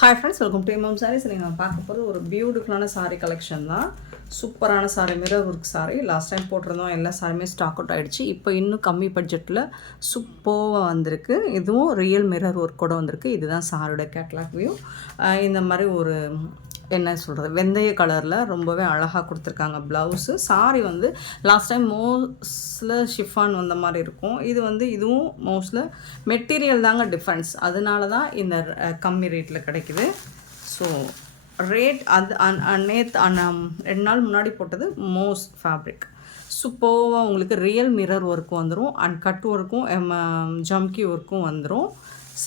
Hi friends, welcome to Mom Sarees. நீங்கள் பார்க்க போகிறது ஒரு பியூட்டிஃபுல்லான சாரீ கலெக்ஷன் தான். சூப்பரான sari, mirror work sari. Last time போட்டிருந்தோம், எல்லா சாரியுமே ஸ்டாக் அவுட் ஆகிடுச்சு. இப்போ இன்னும் கம்மி பட்ஜெட்டில் சூப்பராக வந்திருக்கு. இதுவும் ரியல் மிரர் ஒர்க்கோட வந்திருக்கு. இதுதான் சாரியோட கேட்லாக் வியூ. இந்த மாதிரி ஒரு என்ன சொல்கிறது, வெந்தய கலரில் ரொம்பவே அழகாக கொடுத்துருக்காங்க ப்ளவுஸு. சாரி வந்து லாஸ்ட் டைம் மோஸ்டில் ஷிஃபான் வந்த மாதிரி இருக்கும். இது வந்து இதுவும் மோஸ்டில் மெட்டீரியல் தாங்க டிஃப்ரென்ஸ். அதனால தான் இந்த கம்மி ரேட்டில் கிடைக்குது. ஸோ ரேட் அது நேற்று 2 நாள் முன்னாடி போட்டது மோஸ் ஃபேப்ரிக். சூப்பராக உங்களுக்கு ரியல் மிரர் ஒர்க்கும் வந்துடும், அண்ட் கட் ஒர்க்கும் ஜம்கி ஒர்க்கும் வந்துடும்.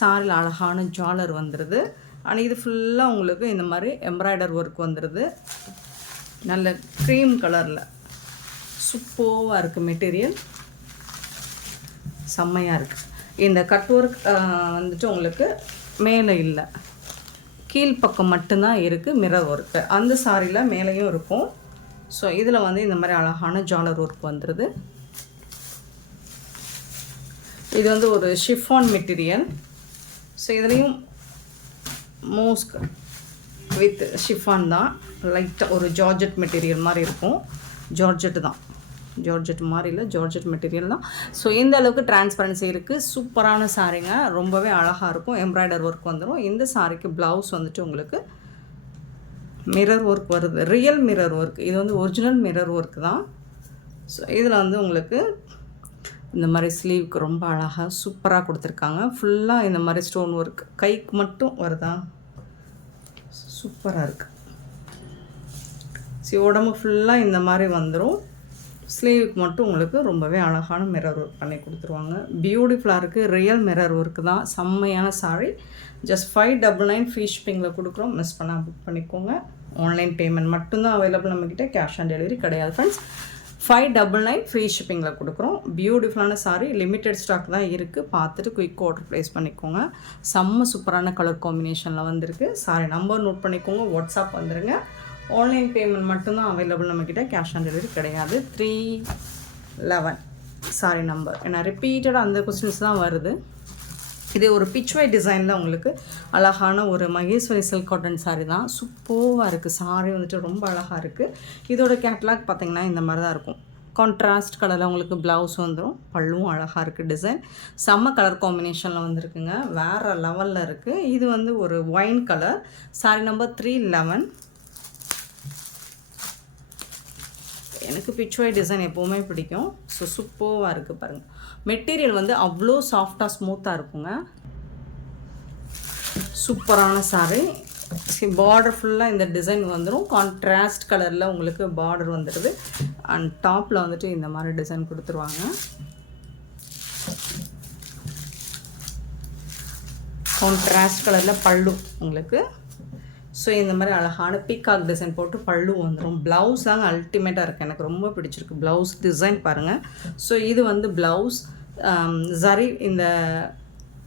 சாரியில் அழகான ஜாலர் வந்துடுது. அண்ட் இது ஃபுல்லாக உங்களுக்கு இந்த மாதிரி எம்ப்ராய்டர் ஒர்க் வந்துடுது. நல்ல க்ரீம் கலரில் சூப்பராக இருக்குது. மெட்டீரியல் செம்மையாக இருக்குது. இந்த கட் ஒர்க் வந்துட்டு உங்களுக்கு மேலே இல்லை, கீழ்ப்பக்கம் மட்டும்தான் இருக்குது மிரர் ஒர்க்கு. அந்த சாரியில் மேலேயும் இருக்கும். ஸோ இதில் வந்து இந்த மாதிரி அழகான ஜாலர் ஒர்க் வந்துடுது. இது வந்து ஒரு ஷிஃபான் மெட்டீரியல். ஸோ இதுலேயும் மோஸ்க் வித் ஷிஃபான் தான். லைட்டாக ஒரு ஜார்ஜெட் மெட்டீரியல் மாதிரி இருக்கும். ஜார்ஜெட்டு தான், ஜார்ஜெட் மாதிரி இல்லை, ஜார்ஜெட் மெட்டீரியல் தான். ஸோ இந்த அளவுக்கு டிரான்ஸ்பரன்சி இருக்குது. சூப்பரான சாரீங்க, ரொம்பவே அழகாக இருக்கும். எம்ப்ராய்டர் ஒர்க் வந்துடும். இந்த சாரிக்கு ப்ளவுஸ் வந்துட்டு உங்களுக்கு மிரர் ஒர்க் வருது, ரியல் மிரர் ஒர்க். இது வந்து ஒரிஜினல் மிரர் ஒர்க் தான். ஸோ இதில் வந்து உங்களுக்கு இந்த மாதிரி ஸ்லீவுக்கு ரொம்ப அழகாக சூப்பராக கொடுத்துருக்காங்க. ஃபுல்லாக இந்த மாதிரி ஸ்டோன் ஒர்க், கைக்கு மட்டும் வருதா, சூப்பராக இருக்குது. சரி, உடம்பு ஃபுல்லாக இந்த மாதிரி வந்துடும். ஸ்லீவுக்கு மட்டும் உங்களுக்கு ரொம்பவே அழகான மிரர் ஒர்க் பண்ணி கொடுத்துருவாங்க. பியூட்டிஃபுல்லாக இருக்குது. ரியல் மிரர் ஒர்க் தான். செம்மையான சாரி. ஜஸ்ட் 599 ஃப்ரீ ஷிப்பிங்கில் கொடுக்குறோம். மிஸ் பண்ணால் புக் பண்ணிக்கோங்க. ஆன்லைன் பேமெண்ட் மட்டும்தான் அவைலபிள் நம்மக்கிட்ட, கேஷ் ஆன் டெலிவரி கிடையாது ஃப்ரெண்ட்ஸ். 599 ஃப்ரீ ஷிப்பிங்கில் கொடுக்குறோம். பியூட்டிஃபுல்லான சாரி, லிமிட்டெட் ஸ்டாக் தான் இருக்குது. பார்த்துட்டு குயிக் ஆர்டர் ப்ளேஸ் பண்ணிக்கோங்க. செம்ம சூப்பரான கலர் காம்பினேஷனில் வந்திருக்கு. சாரி நம்பர் நோட் பண்ணிக்கோங்க, வாட்ஸ்அப் வந்துடுங்க. ஆன்லைன் பேமெண்ட் மட்டும்தான் அவைலபிள் நம்மக்கிட்ட, கேஷ் ஆன் டெலிவரி கிடையாது. 311 சாரி நம்பர். ஏன்னா ரிப்பீட்டடாக அந்த கொஸ்டின்ஸ் தான் வருது. இது ஒரு பிச்வை டிசைனில் உங்களுக்கு அழகான ஒரு மகேஸ்வரி சில்க் காட்டன் சாரீ தான். சூப்பராக இருக்குது. சாரீ வந்துட்டு ரொம்ப அழகாக இருக்குது. இதோட கேட்லாக் பார்த்திங்கன்னா இந்த மாதிரி தான் இருக்கும். கான்ட்ராஸ்ட் கலரில் உங்களுக்கு ப்ளவுஸ் வந்துடும். பல்லுவும் அழகாக இருக்குது. டிசைன் செம்ம கலர் காம்பினேஷனில் வந்துருக்குங்க. வேறு லெவலில் இருக்குது. இது வந்து ஒரு ஒயின் கலர். சாரீ நம்பர் 311. எனக்கு பிச்வை டிசைன் எப்போவுமே பிடிக்கும். ஸோ சூப்பராக இருக்குது பாருங்கள். மெட்டீரியல் வந்து அவ்வளோ சாஃப்டாக ஸ்மூத்தாக இருக்குங்க. சூப்பரான சாரீ. பார்டர் ஃபுல்லாக இந்த டிசைன் வந்துடும். கான்ட்ராஸ்ட் கலரில் உங்களுக்கு பார்டர் வந்துடுது. அண்ட் டாப்பில் வந்துட்டு இந்த மாதிரி டிசைன் கொடுத்துருவாங்க. கான்ட்ராஸ்ட் கலரில் பல்லு உங்களுக்கு. ஸோ இந்த மாதிரி அழகான பீகாக் டிசைன் போட்டு பல்லு வந்துடும். ப்ளவுஸ் தாங்க அல்டிமேட்டாக இருக்குது. எனக்கு ரொம்ப பிடிச்சிருக்கு ப்ளவுஸ் டிசைன் பாருங்கள். ஸோ இது வந்து ப்ளவுஸ் ஜரி இந்த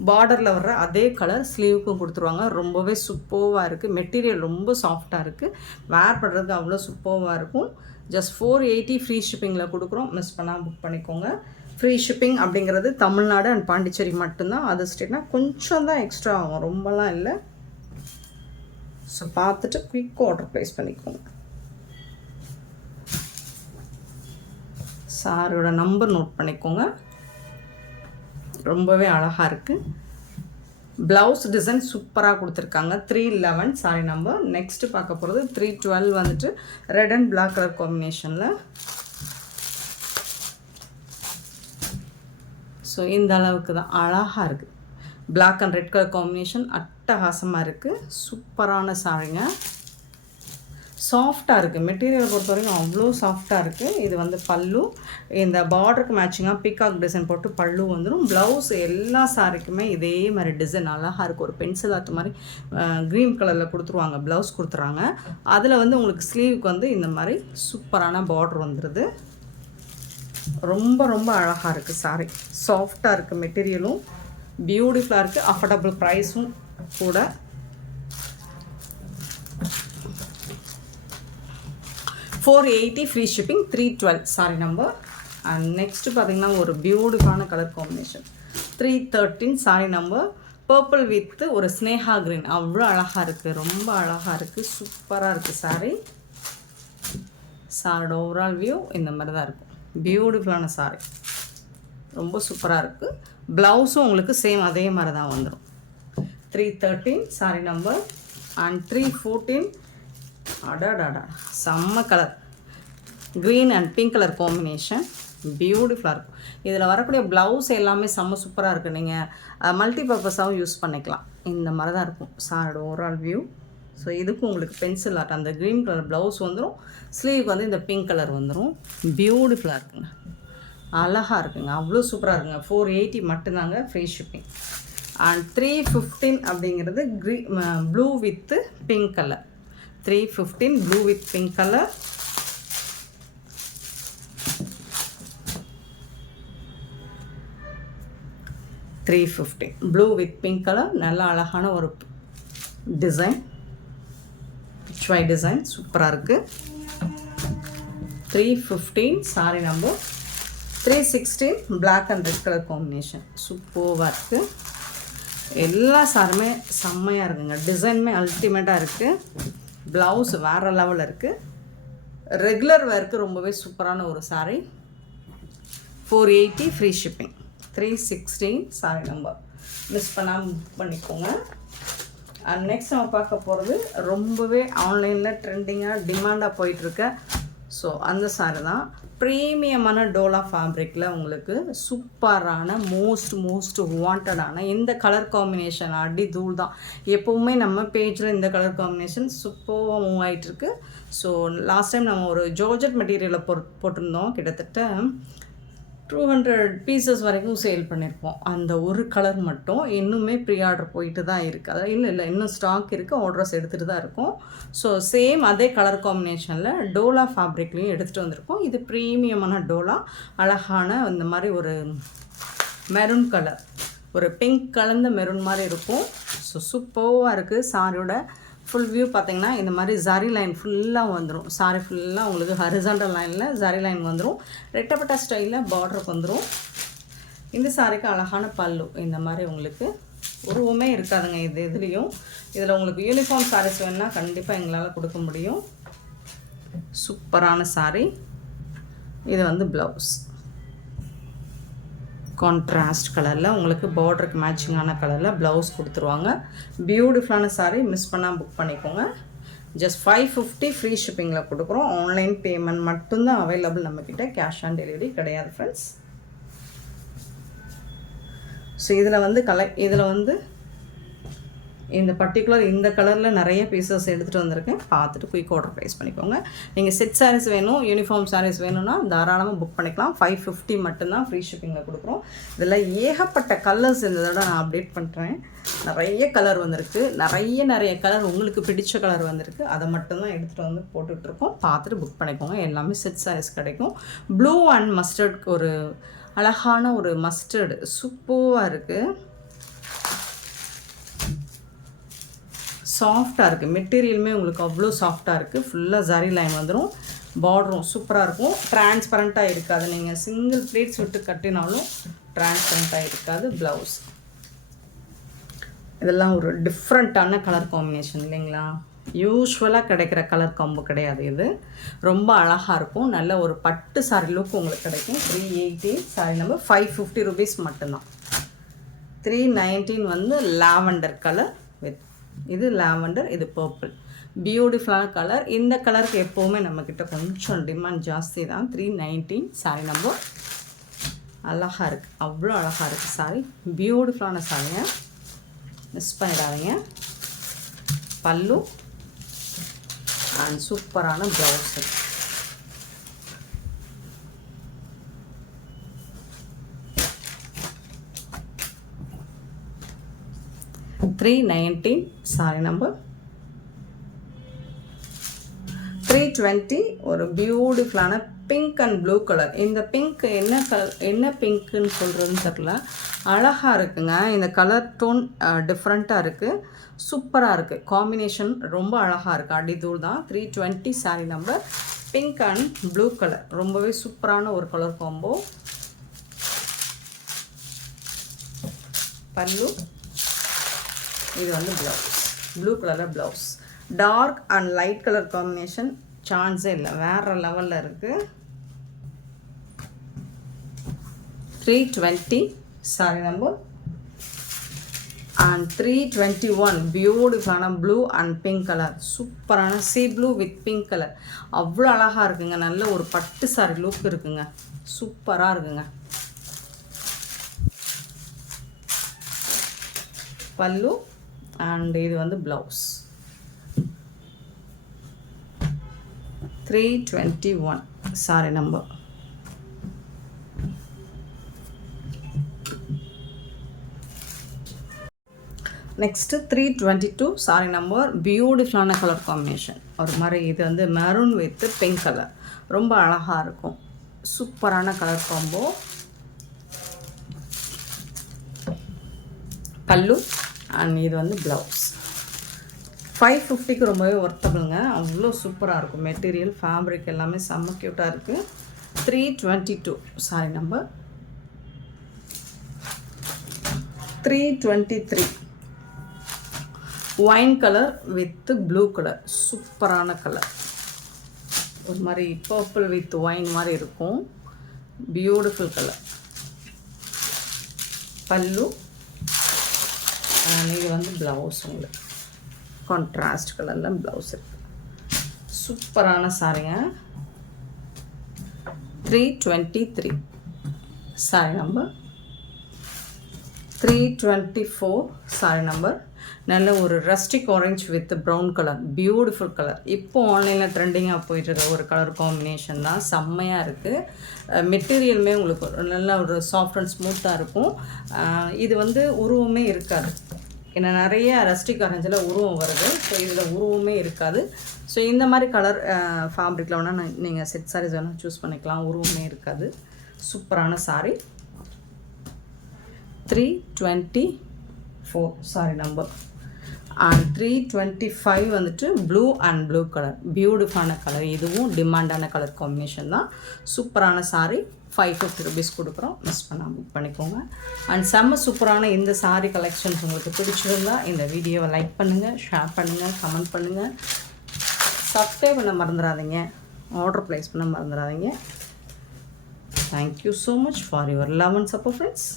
பார்டரில் வர்ற அதே கலர் ஸ்லீவுக்கும் கொடுத்துருவாங்க. ரொம்பவே சூப்பராக இருக்குது. மெட்டீரியல் ரொம்ப சாஃப்டாக இருக்குது. வேர் பண்ணுறதுக்கு அவ்வளோ சூப்பராக இருக்கும். ஜஸ்ட் 480 ஃப்ரீ ஷிப்பிங்கில் கொடுக்குறோம். மிஸ் பண்ணால் புக் பண்ணிக்கோங்க. ஃப்ரீ ஷிப்பிங் அப்படிங்கிறது தமிழ்நாடு அண்ட் பாண்டிச்சேரி மட்டும்தான். அது ஸ்டேட்னா கொஞ்சம் தான் எக்ஸ்ட்ரா ஆகும், ரொம்பலாம் இல்லை. ஸோ பார்த்துட்டு குயிக் ஆர்டர் ப்ளேஸ் பண்ணிக்கோங்க. சாரோட நம்பர் நோட் பண்ணிக்கோங்க. ரொம்பவே அழகாக இருக்குது. ப்ளவுஸ் டிசைன் சூப்பராக கொடுத்துருக்காங்க. 311 சாரி நம்பர். நெக்ஸ்ட்டு பார்க்க போகிறது 312 வந்துட்டு ரெட் அண்ட் பிளாக் கலர் காம்பினேஷனில். ஸோ இந்த அளவுக்கு தான் அழகாக இருக்குது. Black and red colour combination அட்டகாசமாக இருக்குது. சூப்பரான சாரிங்க. சாஃப்டாக இருக்குது. மெட்டீரியலை பொறுத்த வரைக்கும் அவ்வளோ சாஃப்டாக இருக்குது. இது வந்து பல்லு. இந்த பார்டருக்கு மேட்சிங்காக பீகாக் டிசைன் போட்டு பல்லு வந்துடும். ப்ளவுஸ் எல்லா சாரிக்குமே இதே மாதிரி டிசைன் அழகாக இருக்குது. ஒரு பென்சில் ஆர்ட் மாதிரி க்ரீன் கலரில் கொடுத்துருவாங்க, ப்ளவுஸ் கொடுத்துறாங்க. அதில் வந்து உங்களுக்கு ஸ்லீவுக்கு வந்து இந்த மாதிரி சூப்பரான பார்டர் வந்துடுது. ரொம்ப ரொம்ப அழகாக இருக்குது சாரி. சாஃப்டாக இருக்குது. மெட்டீரியலும் பியூட்டிஃபுல்லாக இருக்குது. அஃபோர்டபுள் ப்ரைஸும் கூட. 480 free shipping. 312 sorry number. And next பார்த்திங்கன்னா ஒரு பியூட்டிஃபுல்லான colour combination 313 sorry number. Purple with ஒரு ஸ்னேஹா க்ரீன். அவ்வளோ அழகாக இருக்குது, ரொம்ப அழகாக இருக்குது, சூப்பராக இருக்குது சாரீ. சாரோட ஓவரால் வியூ இந்த மாதிரி தான் இருக்கும். பியூட்டிஃபுல்லான சாரீ, ரொம்ப சூப்பராக இருக்குது. ப்ளவுஸும் உங்களுக்கு சேம் அதே மாதிரி தான் வந்துடும். 313 சாரீ நம்பர் அண்ட் 314. அடாடாடா செம்ம colour, green and pink colour combination, பியூட்டிஃபுல்லாக இருக்கும். இதில் வரக்கூடிய ப்ளவுஸ் எல்லாமே செம்ம சூப்பராக இருக்குது. நீங்கள் மல்டி பர்பஸாகவும் யூஸ் பண்ணிக்கலாம். இந்த மாதிரி தான் இருக்கும் சாரோட ஓவரால் வியூ. ஸோ இதுக்கும் உங்களுக்கு பென்சில் ஆர்ட் அந்த க்ரீன் கலர் ப்ளவுஸ் வந்துடும். ஸ்லீவுக்கு வந்து இந்த பிங்க் கலர் வந்துடும். பியூட்டிஃபுல்லாக இருக்குங்க, அழகாக இருக்குங்க, அவ்வளோ சூப்பராக இருக்குங்க. 480 மட்டும்தாங்க, ஃப்ரீ ஷிப்பிங். அண்ட் 315 அப்படிங்கிறது blue with pink colour. 315 blue with pink colour. $350 blue with pink colour. நல்ல அழகான ஒரு டிசைன், ஸ்வை டிசைன் சூப்பராக இருக்குது. 315 sari number. 316 black and red colour combination, சூப்பராக இருக்குது. எல்லா சாருமே செம்மையாக இருக்குங்க, டிசைனுமே அல்டிமேட்டாக இருக்குது. ப்ளவுஸ் வேறு லெவலில் இருக்குது. ரெகுலர் வேருக்கு ரொம்பவே சூப்பரான ஒரு sari. 480 free shipping. 316 sorry number, miss பண்ணாமல் புக் பண்ணிக்கோங்க. அண்ட் நெக்ஸ்ட் நம்ம பார்க்க போகிறது ரொம்பவே ஆன்லைனில் ட்ரெண்டிங்காக டிமாண்டாக போயிட்டுருக்க ஸோ அந்த சாரி தான். ப்ரீமியமான டோலா ஃபேப்ரிக்கில் உங்களுக்கு சூப்பரான மோஸ்ட் வாண்டடான இந்த கலர் காம்பினேஷன் அடி தூள் தான். எப்போவுமே நம்ம பேஜில் இந்த கலர் காம்பினேஷன் சூப்பராக மூவ் ஆகிட்டுருக்கு. ஸோ லாஸ்ட் டைம் நம்ம ஒரு ஜார்ஜெட் மெட்டீரியலை போட்டிருந்தோம். கிட்டத்தட்ட 200 பீசஸ் வரைக்கும் சேல் பண்ணியிருப்போம். அந்த ஒரு கலர் மட்டும் இன்னுமே ப்ரீ ஆர்டர் போயிட்டு தான் இருக்குது. அதாவது இல்லை இன்னும் ஸ்டாக் இருக்குது, ஆர்டர்ஸ் எடுத்துகிட்டு தான் இருக்கும். ஸோ சேம் அதே கலர் காம்பினேஷனில் டோலா ஃபேப்ரிக்லேயும் எடுத்துகிட்டு வந்திருக்கோம். இது ப்ரீமியமான டோலா, அழகான இந்த மாதிரி ஒரு மெரூன் கலர், ஒரு பிங்க் கலந்த மெரூன் மாதிரி இருக்கும். ஸோ சூப்பராக இருக்குது. சாரியோட ஃபுல் வியூ பார்த்திங்கன்னா இந்த மாதிரி ஜரி லைன் ஃபுல்லாக வந்துடும். சாரி ஃபுல்லாக உங்களுக்கு ஹரிசாண்டல் லைனில் ஜரி லைன் வந்துடும். ரெட்டப்பட்ட ஸ்டைலில் பார்டருக்கு வந்துடும். இந்த சாரிக்கு அழகான பல்லு இந்த மாதிரி உங்களுக்கு உருவமே இருக்காதுங்க இதுலேயும். இதில் உங்களுக்கு யூனிஃபார்ம் சாரீஸ் வேணுன்னா கண்டிப்பாக எங்களால் கொடுக்க முடியும். சூப்பரான சாரீ. இது வந்து ப்ளவுஸ் கான்ட்ராஸ்ட் கலரில் உங்களுக்கு பார்டருக்கு மேட்சிங்கான கலரில் ப்ளவுஸ் கொடுத்துருவாங்க. பியூட்டிஃபுல்லான சாரீ, மிஸ் பண்ணால் புக் பண்ணிக்கோங்க. ஜஸ்ட் 550 ஃப்ரீ ஷிப்பிங்கில் கொடுக்குறோம். ஆன்லைன் பேமெண்ட் மட்டும்தான் அவைலபிள் நம்மக்கிட்ட, கேஷ் ஆன் டெலிவரி கிடையாது ஃப்ரெண்ட்ஸ். ஸோ இதில் வந்து இந்த பர்டிகுலர் இந்த கலரில் நிறைய பீசஸ் எடுத்துகிட்டு வந்திருக்கேன். பார்த்துட்டு குயிக் ஆர்டர் ப்ளேஸ் பண்ணிக்கோங்க. நீங்கள் செட் சாரீஸ் வேணும், யூனிஃபார்ம் சாரீஸ் வேணும்னா தாராளமாக புக் பண்ணிக்கலாம். 550 மட்டும்தான் ஃப்ரீ ஷிப்பிங்கில் கொடுக்குறோம். இதில் ஏகப்பட்ட கலர்ஸ் இந்த தடவை நான் அப்டேட் பண்ணுறேன். நிறைய கலர் வந்திருக்கு, நிறைய கலர் உங்களுக்கு பிடிச்ச கலர் வந்திருக்கு. அதை மட்டும்தான் எடுத்துகிட்டு வந்து போட்டுட்ருக்கோம். பார்த்துட்டு புக் பண்ணிக்கோங்க. எல்லாமே செட் சாரீஸ் கிடைக்கும். ப்ளூ அண்ட் மஸ்டர்ட் ஒரு அழகான ஒரு மஸ்டர்டு சூப்பராக இருக்குது. சாஃப்டாக இருக்குது, மெட்டீரியலுமே உங்களுக்கு அவ்வளோ சாஃப்டாக இருக்குது. ஃபுல்லாக ஜரி லைன் வந்துடும். பார்டரும் சூப்பராக இருக்கும். டிரான்ஸ்பரண்ட்டாக இருக்காது. நீங்கள் சிங்கிள் ப்ளேட்ஸ் விட்டு கட்டினாலும் டிரான்ஸ்பரண்ட்டாக இருக்காது. ப்ளவுஸ் இதெல்லாம் ஒரு டிஃப்ரெண்ட்டான கலர் காம்பினேஷன் இல்லைங்களா? யூஸ்வலாக கிடைக்கிற கலர் காம்போ கிடையாது. இது ரொம்ப அழகாக இருக்கும். நல்ல ஒரு பட்டு சாரி லுக் உங்களுக்கு கிடைக்கும். 380 சாரி நம்பர். 550 ருபீஸ் மட்டும்தான். 319 வந்து லாவெண்டர் கலர் வித் இது லாவெண்டர், இது பர்பிள். பியூட்டிஃபுல்லான கலர். இந்த கலருக்கு எப்போவுமே நம்மக்கிட்ட கொஞ்சம் டிமாண்ட் ஜாஸ்தி தான். 319 சாரி நம்பர். அழகாக இருக்குது, அவ்வளோ அழகாக இருக்குது சாரி. பியூட்டிஃபுல்லான சாரிங்க, மிஸ் பண்ணிடாதீங்க. பல்லு அண்ட் சூப்பரான ப்ளவுஸு. $319 sorry number. 320 ஒரு பியூட்டிஃபுல்லான பிங்க் அண்ட் ப்ளூ கலர். இந்த பிங்க் என்ன பிங்க்குன்னு சொல்கிறதுன்னு தெரியல, அழகாக இருக்குங்க. இந்த கலர் டோன் டிஃப்ரெண்ட்டாக இருக்குது, சூப்பராக இருக்குது. காம்பினேஷன் ரொம்ப அழகாக இருக்குது, அடிதூள் தான். 320 sari number. Pink and blue colour ரொம்பவே சூப்பரான ஒரு கலர் காம்போ. பல்லு இது வந்து ப்ளவுஸ், ப்ளூ கலரில் blouse. Dark and light colour combination சான்ஸே இல்லை, வேறு லெவலில் இருக்குது. 320 சாரி நம்பர். அண்ட் 321 பியூட்டிஃபுல்லான ப்ளூ அண்ட் பிங்க் கலர், சூப்பரான sea blue with pink colour. அவ்வளோ அழகாக இருக்குங்க, நல்ல ஒரு பட்டு சாரி லுக் இருக்குங்க, சூப்பராக இருக்குங்க. பல்லு அண்ட் இது வந்து blouse. 321 sorry number. Next 322 sorry number. பியூட்டிஃபுல்லான கலர் காம்பினேஷன், ஒரு மாதிரி இது வந்து மெரூன் வித் பிங்க் கலர், ரொம்ப அழகாக இருக்கும், சூப்பரான கலர் காம்போ. பல்லு அண்ட் இது வந்து ப்ளவுஸ். 550க்கு ரொம்பவே ஒர்த்தபிளுங்க, அவ்வளோ சூப்பராக இருக்கும். மெட்டீரியல் ஃபேப்ரிக் எல்லாமே செம்ம க்யூட்டாக இருக்குது. 322 sorry number. 323 wine colour with blue colour, சூப்பரான கலர், ஒரு மாதிரி பர்பிள் வித் ஒயின் மாதிரி இருக்கும், பியூட்டிஃபுல் கலர். பல்லு இது வந்து ப்ளவுஸ், உங்களுக்கு கான்ட்ராஸ்ட் கலரில் ப்ளவுஸ் இருக்குது, சூப்பரான சாரிங்க. 323 சாரி நம்பர். 324 sorry number. நல்ல ஒரு rustic orange with brown colour, beautiful colour. இப்போ ஆன்லைனில் ட்ரெண்டிங்காக போயிட்டுருக்க ஒரு கலர் காம்பினேஷன் தான், செம்மையாக இருக்குது. மெட்டீரியலுமே உங்களுக்கு நல்ல ஒரு சாஃப்ட் அண்ட் ஸ்மூத்தாக இருக்கும். இது வந்து உருவமே இருக்காது, ஏன்னா நிறைய ரஸ்டிக் ஆரஞ்சில் உருவம் வருது, ஸோ இதில் உருவமே இருக்காது. ஸோ இந்த மாதிரி கலர் ஃபேப்ரிக்கில் வேணால் நீங்கள் செட் சாரீஸ் வேணால் சூஸ் பண்ணிக்கலாம், உருவமே இருக்காது, சூப்பரான சாரீ. 324 sorry number. அண்ட் 325 வந்துட்டு ப்ளூ அண்ட் ப்ளூ கலர், பியூட்டிஃபுல்லான கலர், இதுவும் டிமாண்டான கலர் காம்பினேஷன் தான், சூப்பரான சாரீ. 550 rupees கொடுக்குறோம், மிஸ் பண்ணாமல் புக் பண்ணிக்கோங்க. அண்ட் செம்ம சூப்பரான இந்த சாரீ கலெக்ஷன்ஸ் உங்களுக்கு பிடிச்சிருந்தா இந்த வீடியோவை லைக் பண்ணுங்கள், ஷேர் பண்ணுங்கள், கமெண்ட் பண்ணுங்கள், சப்ஸ்கிரைப் பண்ண மறந்துடாதீங்க, ஆர்டர் ப்ளேஸ் பண்ண மறந்துடாதீங்க. Thank you so much for your love and support friends.